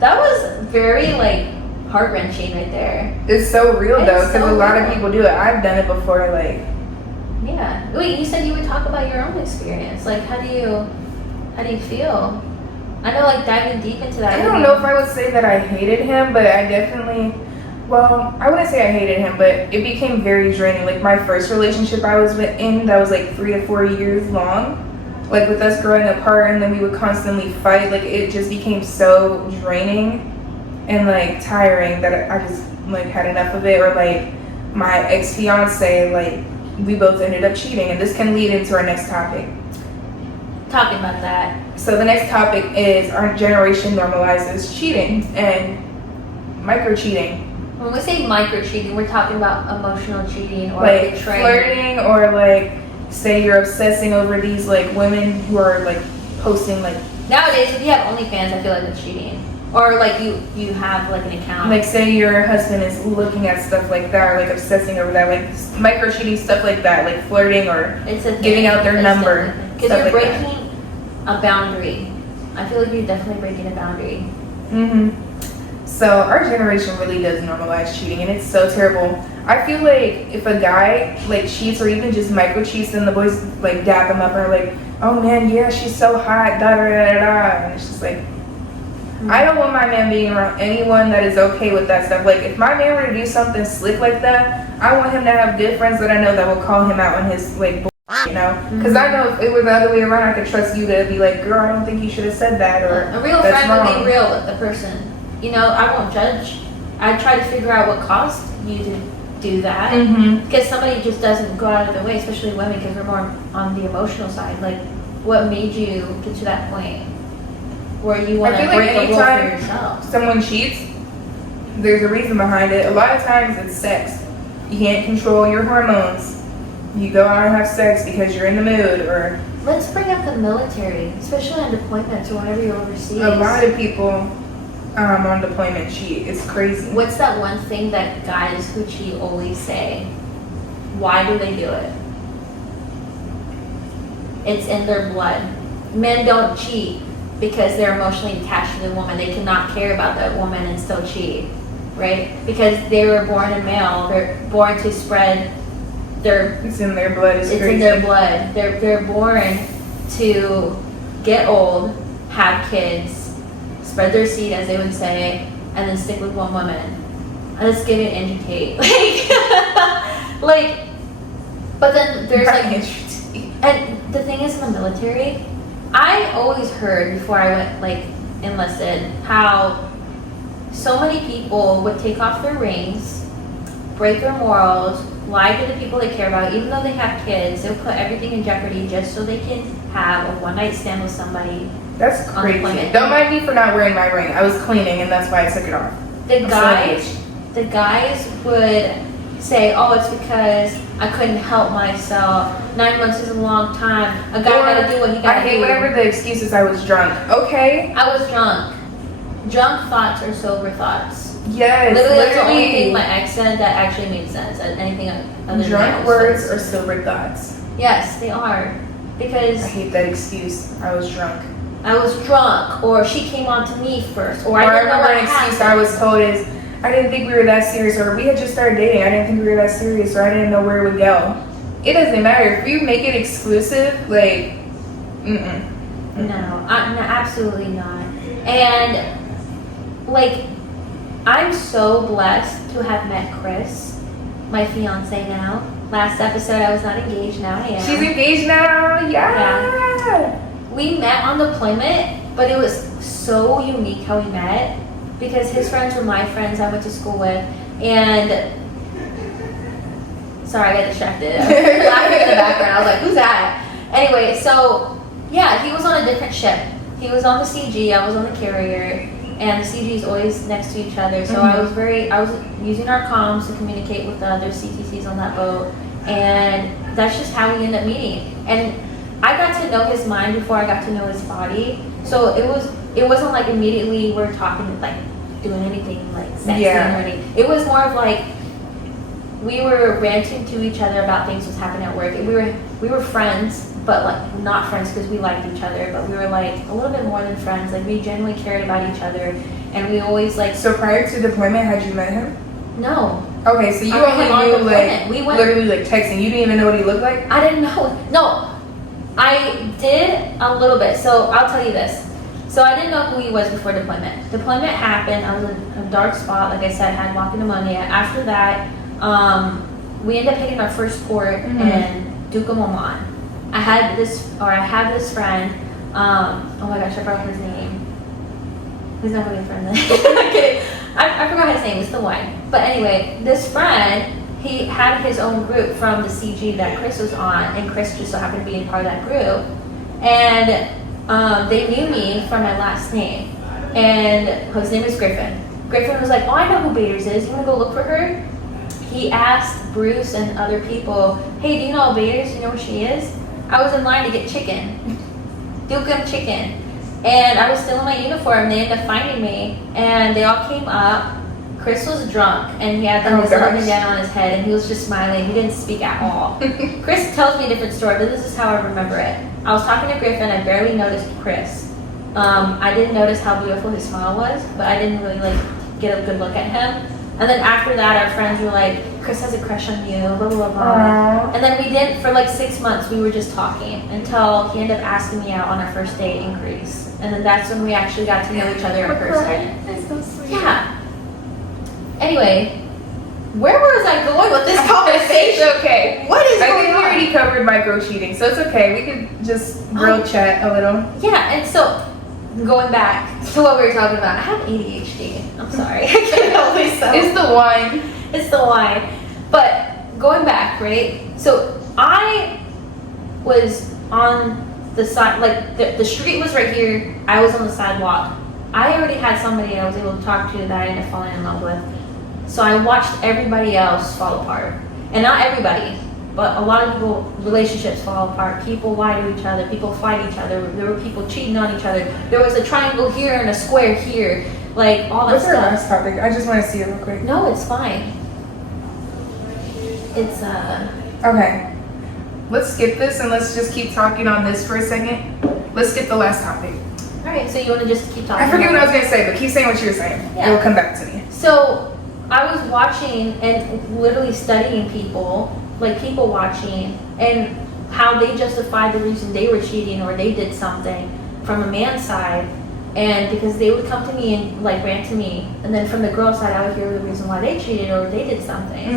That was very like heart-wrenching right there. It's so real It's though, because so a lot real. of people do it. I've done it before, like. Yeah. Wait, you said you would talk about your own experience. Like, how do you feel? I know, like, diving deep into that. I don't know if I would say that I hated him, but I definitely, well, I wouldn't say I hated him, but it became very draining. Like, my first relationship I was in, that was like 3 to 4 years long, like with us growing apart, and then we would constantly fight. Like, it just became so draining and like tiring that I just like had enough of it. Or like my ex-fiance, like we both ended up cheating, and this can lead into our next topic. Talking about that. So the next topic is our generation normalizes cheating and micro cheating. When we say micro cheating, we're talking about emotional cheating or Like betrayal. flirting, or like say you're obsessing over these like women who are like posting like Nowadays, if you have OnlyFans, I feel like it's cheating. Or like you have like an account. like say your husband is looking at stuff like that, or like obsessing over that, like micro cheating, stuff like that, like flirting or It's a thing. giving out their It's number, because stuff you're like that. breaking a boundary. I feel like you're definitely breaking a boundary. So our generation really does normalize cheating, and it's so terrible. I feel like if a guy like cheats or even just micro cheats, then the boys like dap him up and are like, oh man, yeah, she's so hot, da da da da da. And it's just like, I don't want my man being around anyone that is okay with that stuff. Like, if my man were to do something slick like that, I want him to have good friends that I know that will call him out on his, like, you know? Because I know if it were the other way around, I could trust you to be like, girl, I don't think you should have said that, or A real that's friend would wrong. be real with the person. You know, I won't judge. I try to figure out what caused you to do that. Because somebody just doesn't go out of their way, especially women, because we're more on the emotional side. Like, what made you get to that point where you want to feel like break a rule for anytime yourself? someone cheats, there's a reason behind it. A lot of times it's sex. You can't control your hormones. You go out and have sex because you're in the mood, or Let's bring up the military, especially on deployments or whenever you're overseas. a lot of people on deployment cheat. It's crazy. What's that one thing that guys who cheat always say? Why do they do it? It's in their blood. Men don't cheat because they're emotionally attached to the woman. They cannot care about that woman and still cheat, right? Because they were born a male. They're born to spread their. It's in their blood. It's crazy. In their blood. They're born to get old, have kids, spread their seed, as they would say, and then stick with one woman. Let's get it, educate. Like, but then there's like, and the thing is, in the military, I always heard before I went like enlisted how so many people would take off their rings, break their morals, lie to the people they care about, even though they have kids. They'll put everything in jeopardy just so they can have a one-night stand with somebody. That's On crazy. deployment. Don't mind me for not wearing my ring. I was cleaning, and that's why I took it off. The I'm so the guys would say, "Oh, it's because I couldn't help myself. 9 months is a long time. A guy Or, gotta do what he gotta I hate do." whenever the excuse is I was drunk. Okay. I was drunk. Drunk thoughts are sober thoughts. Yes. Literally, that's the only thing Literally. my ex said that actually made sense. Anything other than Drunk that was words sense. are sober thoughts. Yes, they are. Because I hate that excuse. I was drunk. I was drunk, or she came on to me first, or I Or I didn't know remember what an excuse I happened. was told is, I didn't think we were that serious, or we had just started dating. I didn't think we were that serious, or I didn't know where it would go. It doesn't matter. If you make it exclusive, like, No, absolutely not. And like, I'm so blessed to have met Chris, my fiance now. Last episode I was not engaged, now I am. She's engaged now. Yeah. We met on deployment, but it was so unique how we met because his friends were my friends I went to school with, and Sorry, I got distracted. I was laughing in the background. I was like, who's that? Anyway, so yeah, he was on a different ship. He was on the CG, I was on the carrier, and the CG is always next to each other. So I was using our comms to communicate with the other CTCs on that boat, and that's just how we ended up meeting. And I got to know his mind before I got to know his body. So it wasn't like immediately we're talking, like doing anything like sexy or anything. It was more of like we were ranting to each other about things that's happening at work. We were friends, but like not friends because we liked each other, but we were like a little bit more than friends. Like we genuinely cared about each other, and we always like. So prior to deployment, had you met him? No. Okay, so you only knew like we went, literally like texting. You didn't even know what he looked like. I didn't know. No, I did a little bit. So I'll tell you this. So I didn't know who he was before deployment. Deployment happened. I was in a dark spot, like I said, had walking pneumonia. After that, we ended up hitting our first port in Duke of Oman. I have this friend. Oh my gosh, I forgot his name. He's not really a friend. I'm kidding. I forgot his name. It's the one. But anyway, this friend, he had his own group from the CG that Chris was on, and Chris just so happened to be a part of that group. And they knew me from my last name, and his name is Griffin. Griffin was like, "Oh, I know who Baders is. You want to go look for her?" He asked Bruce and other people, "Hey, do you know Baders? You know where she is?" I was in line to get chicken, Dukem chicken, and I was still in my uniform. They ended up finding me, and they all came up. Chris was drunk, and he had the whistle up and down on his head, and he was just smiling. He didn't speak at all. Chris tells me a different story, but this is how I remember it. I was talking to Griffin. I barely noticed Chris. I didn't notice how beautiful his smile was, but I didn't really like get a good look at him. And then after that, our friends were like, "Chris has a crush on you, blah, blah, blah." And then we didn't, for like 6 months, we were just talking until he ended up asking me out on our first date in Greece. And then that's when we actually got to know each other in person. That's so sweet. Yeah. Anyway, where was I going with this conversation? It's okay. What is I going think on? we already covered micro cheating, so it's okay. We could just real chat a little. Yeah, and so going back to what we were talking about, I have ADHD. I'm sorry. I can't help myself. It's the one. It's the line. But going back, right? So I was on the side, like the street was right here. I was on the sidewalk. I already had somebody I was able to talk to that I ended up falling in love with. So I watched everybody else fall apart. And not everybody, but a lot of people, relationships fall apart. People lie to each other. People fight each other. There were people cheating on each other. There was a triangle here and a square here. Like all that What's stuff. our last topic? I just want to see it real quick. No, it's fine. It's Okay. Let's skip this and let's just keep talking on this for a second. Let's skip the last topic. Alright, so you want to just keep talking? I forget what I was going to say, but keep saying what you were saying. Yeah. It'll come back to me. So I was watching and literally studying people, like people watching, and how they justified the reason they were cheating or they did something from a man's side. And because they would come to me and like rant to me, and then from the girl's side I would hear the reason why they cheated or they did something.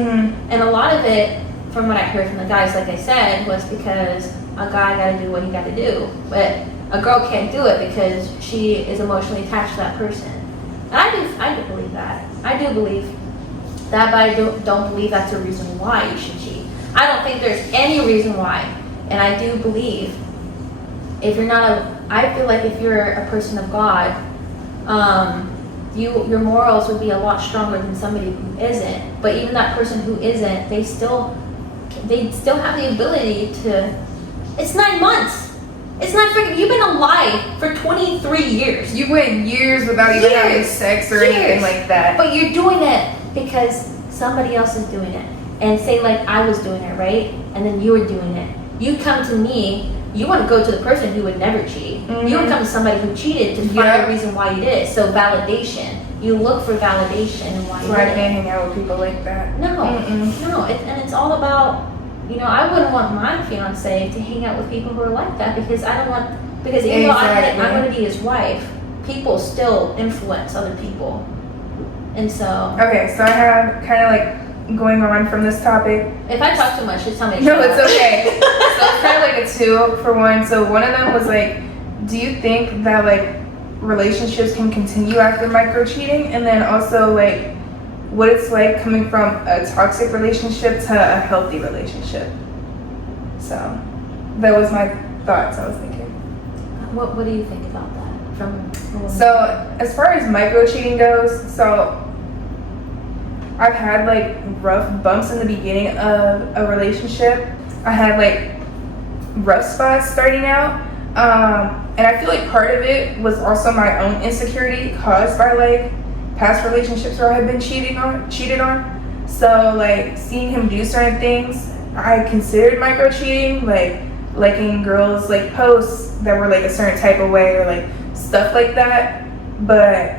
And a lot of it, from what I heard from the guys, like I said, was because a guy got to do what he got to do, but a girl can't do it because she is emotionally attached to that person. And I do believe that. I do believe that, but I don't believe that's a reason why you should cheat. I don't think there's any reason why, and I do believe if you're not I feel like if you're a person of God, your morals would be a lot stronger than somebody who isn't. But even that person who isn't, they still have the ability to. It's 9 months. It's not freaking. You've been alive for 23 years. You went years without even having sex or anything like that. But you're doing it because somebody else is doing it. And say like I was doing it, right? And then you were doing it. You come to me. You want to go to the person who would never cheat. You would come to somebody who cheated to find a reason why you did it. So validation. You look for validation and why you did it. I can't hang out with people like that. No. And it's all about, I wouldn't want my fiance to hang out with people who are like that because even though I'm going to be his wife, people still influence other people. And so. Okay, so I have kind of like going on from this topic. If I talk too much, just tell me to No, shut it's up. okay. So it's kind of like a 2 for 1. So one of them was like, do you think that like relationships can continue after micro cheating? And then also like, what it's like coming from a toxic relationship to a healthy relationship. So that was my thoughts I was thinking. What do you think about that? So as far as micro cheating goes, so I've had like rough bumps in the beginning of a relationship. I had like rough spots starting out. And I feel like part of it was also my own insecurity caused by like past relationships where I had been cheated on. So like seeing him do certain things, I considered micro cheating, like liking girls like posts that were like a certain type of way or like stuff like that. But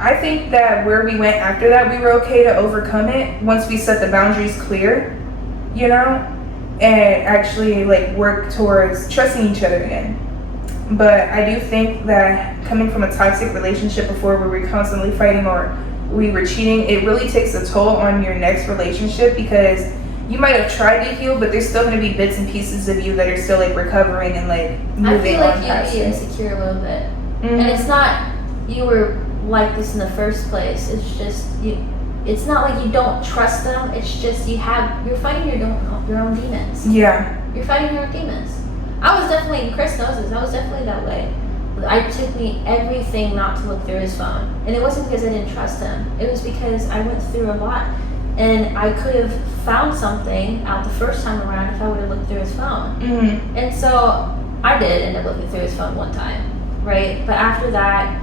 I think that where we went after that, we were okay to overcome it once we set the boundaries clear, you know, and actually like work towards trusting each other again. But I do think that coming from a toxic relationship before where we were constantly fighting or we were cheating, it really takes a toll on your next relationship because you might have tried to heal, but there's still going to be bits and pieces of you that are still like recovering and like moving on past. I feel like you'd be insecure a little bit. And it's not you were like this in the first place. It's just you. It's not like you don't trust them. It's just you're fighting your own demons. Yeah. You're fighting your own demons. I was definitely, Chris knows this, I was definitely that way. It took me everything not to look through his phone. And it wasn't because I didn't trust him. It was because I went through a lot. And I could have found something out the first time around if I would have looked through his phone. Mm-hmm. And so I did end up looking through his phone one time, right? But after that,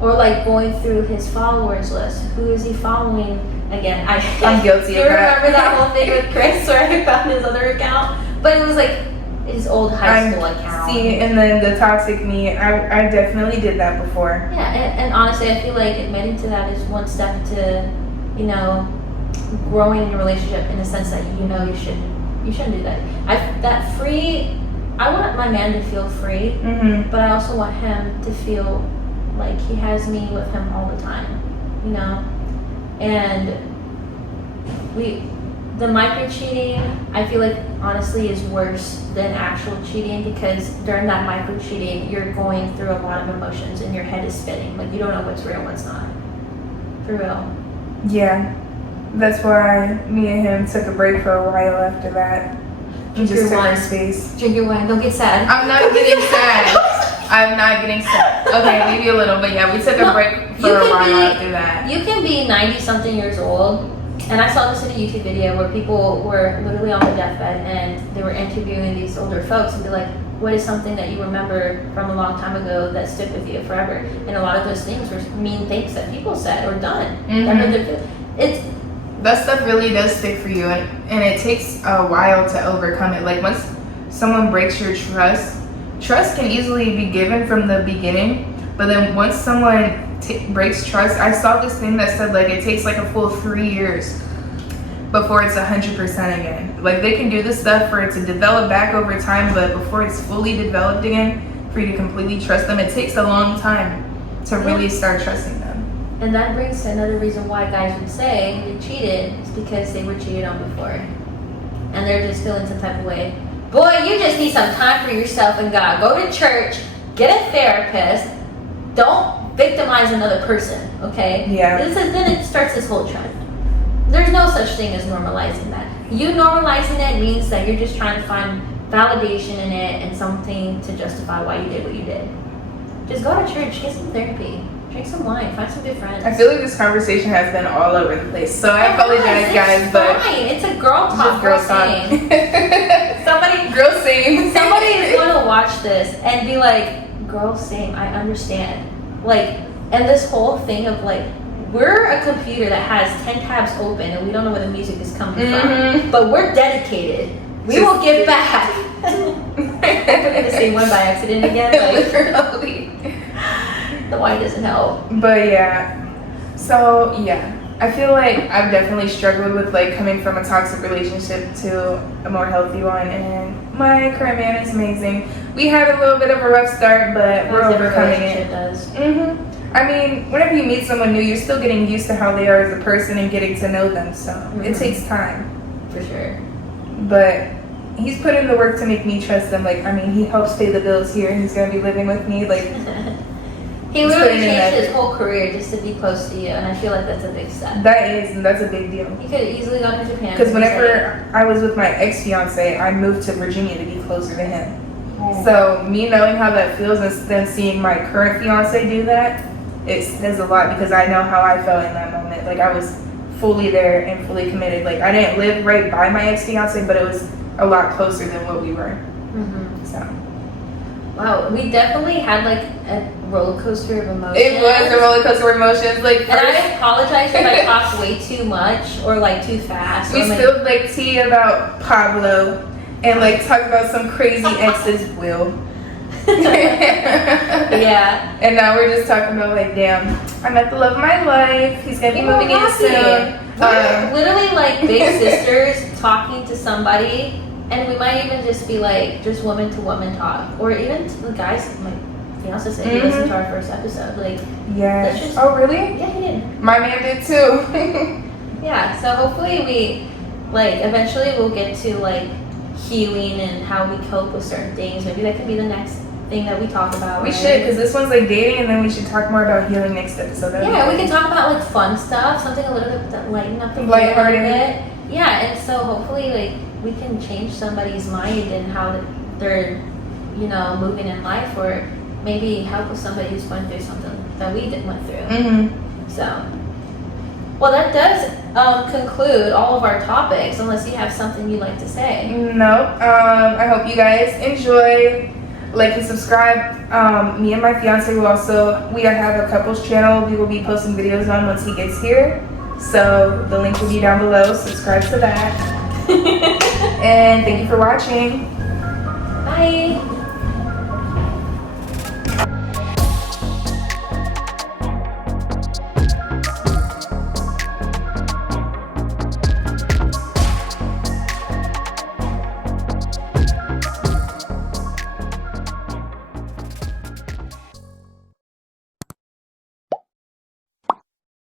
or like going through his followers list. Who is he following? Again, I'm guilty of that. You remember that whole thing with Chris where I found his other account? But it was like his old high school account. See, and then the toxic me, I definitely did that before. Yeah, and honestly, I feel like admitting to that is one step to, you know, growing in your relationship in the sense that you shouldn't do that. I want my man to feel free, but I also want him to feel like he has me with him all the time, you know? And the micro cheating, I feel like honestly is worse than actual cheating because during that micro cheating, you're going through a lot of emotions and your head is spinning. Like you don't know what's real, what's not. For real. Yeah. That's why me and him took a break for a while after that. We just took our space. Drink your wine, don't get sad. I'm not getting sad. I'm not getting sad. Okay, maybe a little, but yeah, we took a break for a while after that. You can be 90-something years old, and I saw this in a YouTube video where people were literally on their deathbed and they were interviewing these older folks and be like, what is something that you remember from a long time ago that stood with you forever? And a lot of those things were mean things that people said or done. That stuff really does stick for you, and it takes a while to overcome it. Like once someone breaks your trust can easily be given from the beginning, but then once someone breaks trust, I saw this thing that said like it takes like a full 3 years before it's 100% again. Like they can do this stuff for it to develop back over time, but before it's fully developed again, for you to completely trust them, it takes a long time to really start trusting them. And that brings to another reason why guys would say they cheated is because they were cheated on before. And they're just feeling some type of way. Boy, you just need some time for yourself and God. Go to church, get a therapist. Don't victimize another person, okay? Yeah. Then it starts this whole trend. There's no such thing as normalizing that. You normalizing it means that you're just trying to find validation in it and something to justify why you did what you did. Just go to church, get some therapy. Drink some wine, find some good friends. I feel like this conversation has been all over the place, so I apologize, guys, but it's a girl talk. Girl saying. Somebody is going to watch this and be like, "Girl, same. I understand." Like, and this whole thing of like, we're a computer that has 10 tabs open and we don't know where the music is coming from, but we're dedicated. We will get back. I'm going to say one by accident again. Like, literally. The wine doesn't help. But yeah, so yeah, I feel like I've definitely struggled with like coming from a toxic relationship to a more healthy one, and my current man is amazing. We had a little bit of a rough start, but we're overcoming it. I mean, whenever you meet someone new, you're still getting used to how they are as a person and getting to know them, so it takes time. For sure. But he's put in the work to make me trust him. Like, I mean, he helps pay the bills here, and he's gonna be living with me. Like, He He's literally putting in changed effort. his whole career just to be close to you, and I feel like that's a big step. That's a big deal. He could have easily gone to Japan. Because and whenever I was with my ex-fiance, I moved to Virginia to be closer to him. Oh. So me knowing how that feels and then seeing my current fiance do that, it says a lot because I know how I felt in that moment. Like I was fully there and fully committed. Like I didn't live right by my ex-fiance, but it was a lot closer than what we were. Mhm. So Wow, we definitely had like a roller coaster of emotions. it was a roller coaster of emotions. Like And I first, apologize if I talked way too much or like too fast. we or, like, spilled like tea about Pablo and like talked about some crazy ex's will. yeah. And now we're just talking about like, damn, I met the love of my life. He's gonna be People are moving in happy. soon. We're literally like big sisters talking to somebody, and we might even just be like just woman to woman talk, or even to the guys. My fiance said he listened to our first episode. Like, Yeah. That's just- Oh, really? yeah, he did. My man did too. Yeah. So hopefully we like eventually we'll get to like healing and how we cope with certain things. Maybe that could be the next thing that we talk about. We right? should, because this one's like dating, and then we should talk more about healing next episode. That'd be Yeah, we good. can talk about like fun stuff, something a little bit that lighten up the mood a Lighthearted. little bit. Yeah, and so hopefully like we can change somebody's mind and how they're, moving in life, or maybe help with somebody who's going through something that we went through. Mhm. So, well, that does conclude all of our topics. Unless you have something you'd like to say. No. I hope you guys enjoy. Like and subscribe. Me and my fiance will we have a couples channel we will be posting videos on once he gets here. So the link will be down below. Subscribe to that. And thank you for watching. Bye.